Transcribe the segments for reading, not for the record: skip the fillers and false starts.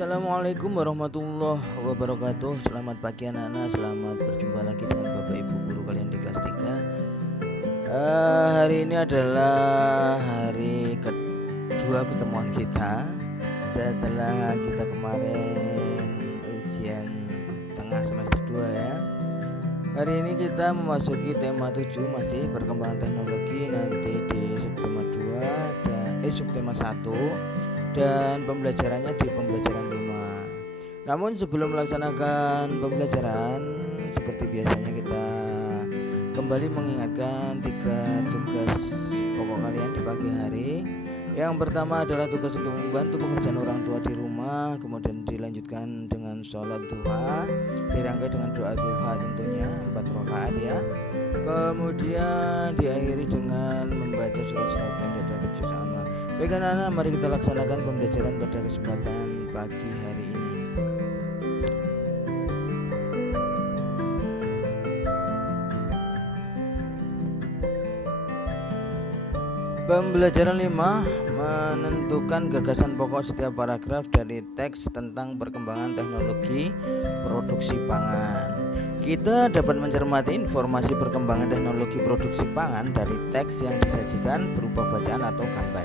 Assalamualaikum warahmatullahi wabarakatuh. Selamat pagi anak-anak. Selamat berjumpa lagi dengan Bapak Ibu guru kalian di kelas 3. Hari ini adalah hari kedua pertemuan kita setelah kita kemarin ujian tengah semester 2 ya. Hari ini kita memasuki tema 7, masih perkembangan teknologi, nanti di subtema 2 dan subtema 1 dan pembelajarannya di pembelajaran 5. Namun sebelum melaksanakan pembelajaran, seperti biasanya kita kembali mengingatkan 3 tugas pokok kalian di pagi hari. Yang pertama adalah tugas untuk membantu pekerjaan orang tua di rumah, kemudian dilanjutkan dengan sholat duha, dirangkai dengan doa duha tentunya 4 rakaat ya. Kemudian diakhiri dengan membaca surat-surat pendek dan juz amma. Baik anak-anak, mari kita laksanakan pembelajaran pada kesempatan pagi hari ini. Pembelajaran 5, menentukan gagasan pokok setiap paragraf dari teks tentang perkembangan teknologi produksi pangan. Kita dapat mencermati informasi perkembangan teknologi produksi pangan dari teks yang disajikan berupa bacaan atau gambar.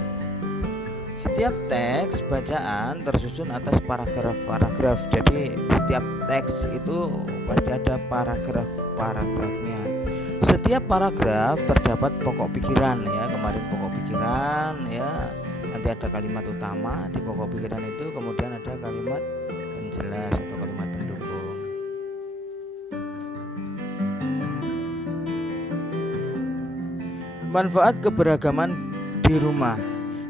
Setiap teks bacaan tersusun atas paragraf-paragraf. Jadi setiap teks itu pasti ada paragraf-paragrafnya. Setiap paragraf terdapat pokok pikiran ya. Kemarin pokok pikiran ya. Nanti ada kalimat utama di pokok pikiran itu, kemudian ada kalimat penjelas atau kalimat pendukung. Manfaat keberagaman di rumah.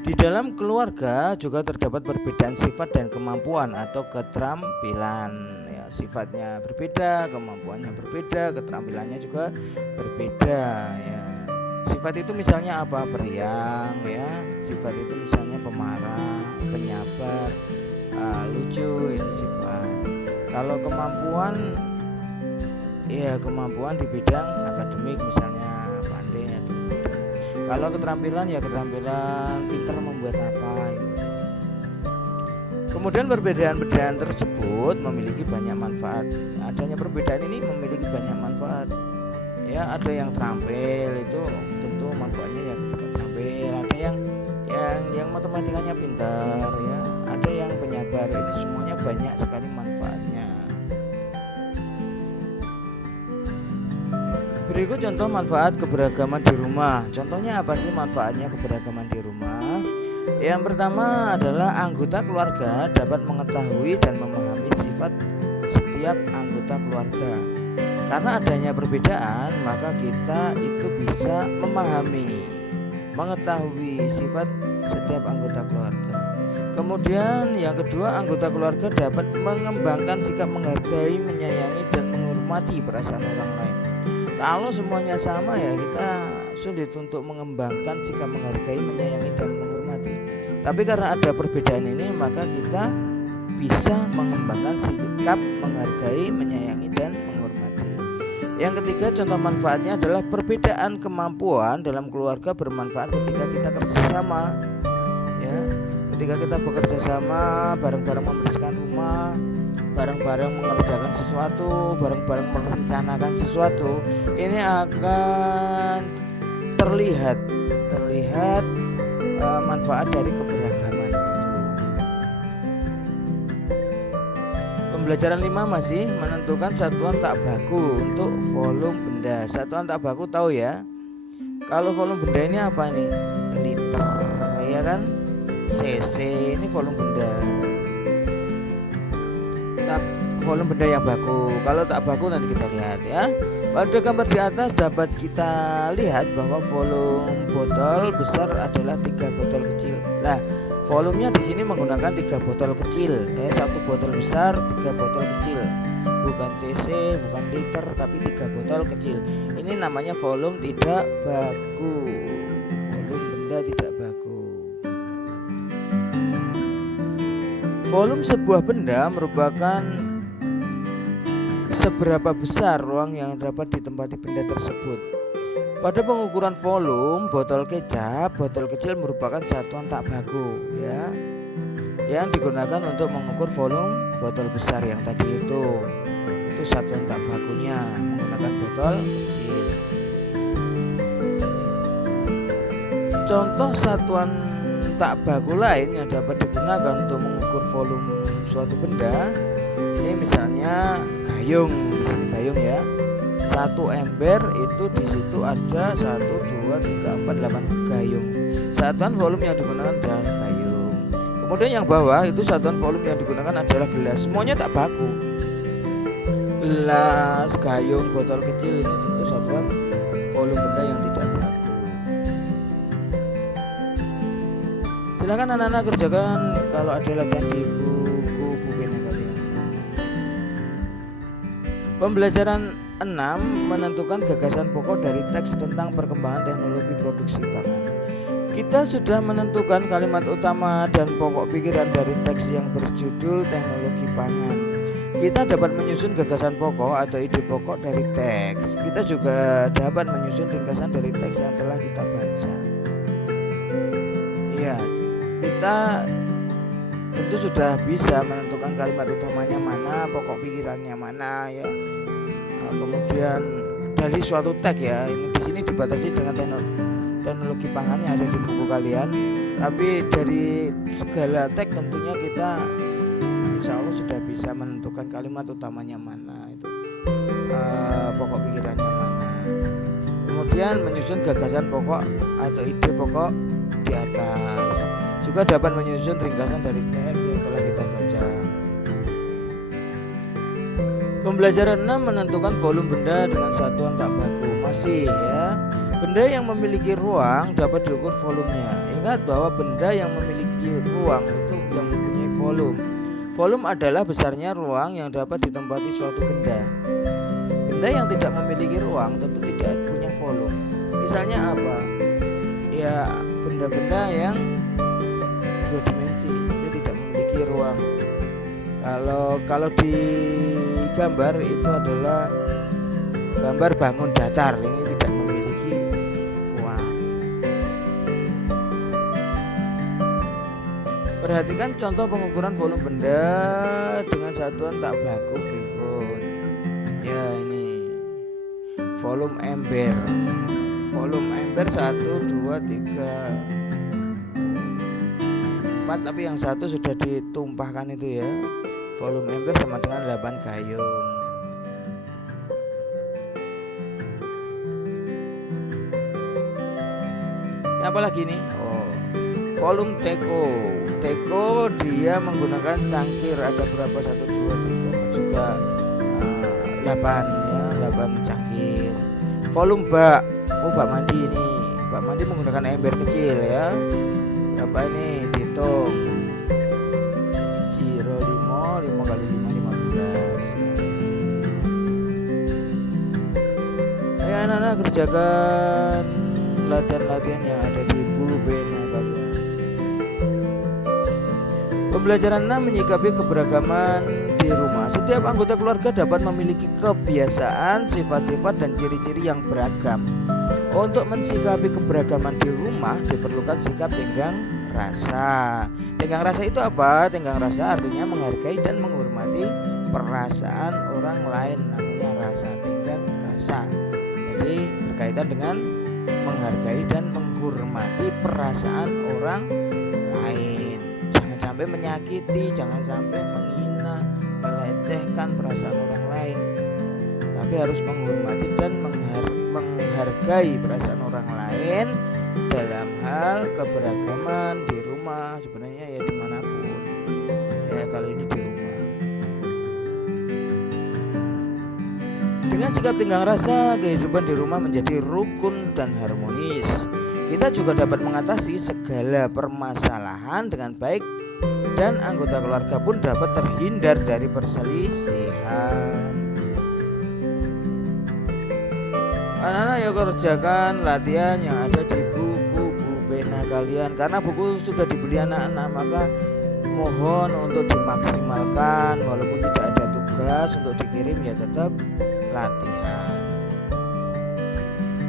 Di dalam keluarga juga terdapat perbedaan sifat dan kemampuan atau keterampilan ya, sifatnya berbeda, kemampuannya berbeda, keterampilannya juga berbeda ya. Sifat itu misalnya apa? Periang ya. Sifat itu misalnya pemarah, penyabar, lucu, ini sifat. Kalau kemampuan ya kemampuan di bidang akademik misalnya pandai atau mudah. Kalau keterampilan ya keterampilan pintar membuat apa gitu. Kemudian perbedaan-perbedaan tersebut memiliki banyak manfaat. Adanya perbedaan ini memiliki banyak manfaat. Ya, ada yang terampil itu tentu manfaatnya ya ketika terampil. Ada yang matematikanya pintar ya. Ada yang penyabar. Ini semuanya banyak sekali manfaatnya. Berikut contoh manfaat keberagaman di rumah. Contohnya apa sih manfaatnya keberagaman di rumah? Yang pertama adalah anggota keluarga dapat mengetahui dan memahami sifat setiap anggota keluarga. Karena adanya perbedaan, maka kita itu bisa memahami, mengetahui sifat setiap anggota keluarga. Kemudian yang kedua, anggota keluarga dapat mengembangkan sikap menghargai, menyayangi dan menghormati perasaan orang lain. Kalau semuanya sama ya kita sulit untuk mengembangkan sikap menghargai, menyayangi dan menghormati. Tapi karena ada perbedaan ini maka kita bisa mengembangkan sikap menghargai, menyayangi dan menghormati. Yang ketiga, contoh manfaatnya adalah perbedaan kemampuan dalam keluarga bermanfaat ketika kita kerjasama. Ya, ketika kita bekerja sama, bareng-bareng membersihkan rumah, bareng-bareng mengerjakan sesuatu, bareng-bareng merencanakan sesuatu, ini akan terlihat manfaat dari keberagaman itu. Pembelajaran 5 masih menentukan satuan tak baku untuk volume benda. Satuan tak baku tahu ya. Kalau volume benda ini apa nih? Liter ya kan? cc ini volume benda. Volume benda yang baku. Kalau tak baku nanti kita lihat ya. Pada gambar di atas dapat kita lihat bahwa volume botol besar adalah 3 botol kecil. Nah, volumenya di sini menggunakan 3 botol kecil. Satu botol besar, 3 botol kecil. Bukan cc, bukan liter, tapi 3 botol kecil. Ini namanya volume tidak baku. Volume benda tidak baku. Volume sebuah benda merupakan seberapa besar ruang yang dapat ditempati benda tersebut. Pada pengukuran volume, botol kecap, botol kecil merupakan satuan tak baku ya. yang digunakan untuk mengukur volume botol besar yang tadi itu satuan tak bakunya menggunakan botol kecil. Contoh satuan tak baku lain yang dapat digunakan untuk mengukur volume suatu benda, ini misalnya gayung ya. Satu ember itu di situ ada 1, 2, 3, 4, 8 gayung. Satuan volume yang digunakan adalah gayung. Kemudian yang bawah itu satuan volume yang digunakan adalah gelas. Semuanya tak baku. Gelas, gayung, botol kecil ini tentu satuan volume benda yang tidak baku. Silakan anak-anak kerjakan kalau ada latihan di buku pena kalian. Pembelajaran 6. Menentukan gagasan pokok dari teks tentang perkembangan teknologi produksi pangan. Kita sudah menentukan kalimat utama dan pokok pikiran dari teks yang berjudul teknologi pangan. Kita dapat menyusun gagasan pokok atau ide pokok dari teks. Kita juga dapat menyusun ringkasan dari teks yang telah kita baca. Ya, kita tentu sudah bisa menentukan kalimat utamanya mana, pokok pikirannya mana ya. Kemudian dari suatu teks ya, ini di sini dibatasi dengan teknologi pangan yang ada di buku kalian. Tapi dari segala teks tentunya kita insya Allah sudah bisa menentukan kalimat utamanya mana, itu pokok pikirannya mana. Kemudian menyusun gagasan pokok atau ide pokok di atas. Juga dapat menyusun ringkasan dari teks yang telah kita baca. Pembelajaran 6. Menentukan volume benda dengan satuan tak baku. Masih ya, benda yang memiliki ruang dapat diukur volumenya. Ingat bahwa benda yang memiliki ruang itu yang mempunyai volume. Volume adalah besarnya ruang yang dapat ditempati suatu benda. Benda yang tidak memiliki ruang tentu tidak punya volume. Misalnya apa? Ya, benda-benda yang dua dimensi, dia tidak memiliki ruang. Kalau di gambar itu adalah gambar bangun datar, ini tidak memiliki ruang. Perhatikan contoh pengukuran volume benda dengan satuan tak baku berikut. Ya, ini volume ember. Volume ember 1, 2, 3, 4, tapi yang satu sudah ditumpahkan itu ya. Volume ember sama dengan 8 gayung. Ini apa lagi nih? Oh, volume teko. Teko dia menggunakan cangkir, ada berapa? 1, 2, 3, juga 8 ya, 8 cangkir. Volume bak. Oh, bak mandi ini. Bak mandi menggunakan ember kecil ya. Berapa ini? Dihitung. 5 kali 5, 15. Ayo anak-anak kerjakan latihan-latihan yang ada di buku pena kalian. Pembelajaran 6. Menyikapi keberagaman di rumah. Setiap anggota keluarga dapat memiliki kebiasaan, sifat-sifat dan ciri-ciri yang beragam. Untuk mensikapi keberagaman di rumah diperlukan sikap tenggang rasa. Tenggang rasa itu apa? Tenggang rasa artinya menghargai dan menghormati perasaan orang lain, namanya rasa tenggang rasa. Jadi berkaitan dengan menghargai dan menghormati perasaan orang lain. Jangan sampai menyakiti, jangan sampai menghina, melecehkan perasaan orang lain. Tapi harus menghormati dan menghargai perasaan orang lain dalam hal keberagaman di rumah, sebenarnya ya dimanapun ya, kalau ini di rumah. Dengan sikap tenggang rasa, kehidupan di rumah menjadi rukun dan harmonis. Kita juga dapat mengatasi segala permasalahan dengan baik dan anggota keluarga pun dapat terhindar dari perselisihan. Anak-anak yuk kerjakan latihan yang ada di buku pena kalian. Karena buku sudah dibeli anak-anak, maka mohon untuk dimaksimalkan. Walaupun tidak ada tugas untuk dikirim, ya tetap latihan.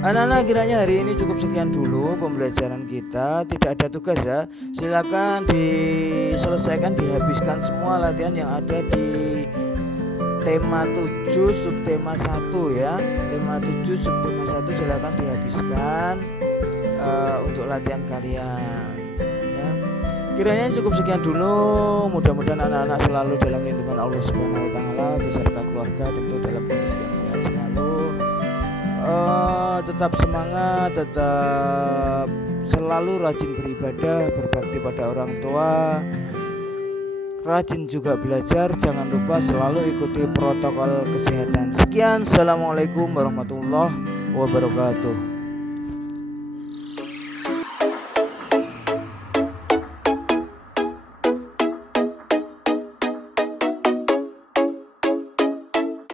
Anak-anak, kiranya hari ini cukup sekian dulu pembelajaran kita. Tidak ada tugas ya. Silakan diselesaikan, dihabiskan semua latihan yang ada di tema 7 subtema 1 ya. Tema 7 subtema 1 silakan dihabiskan untuk latihan kalian ya. Kiranya cukup sekian dulu. Mudah-mudahan anak-anak selalu dalam lindungan Allah Subhanahu wa taala beserta keluarga, tentu dalam kondisi yang sehat selalu. Tetap semangat, tetap selalu rajin beribadah, berbakti pada orang tua, rajin juga belajar, jangan lupa selalu ikuti protokol kesehatan. Sekian, assalamualaikum warahmatullahi wabarakatuh.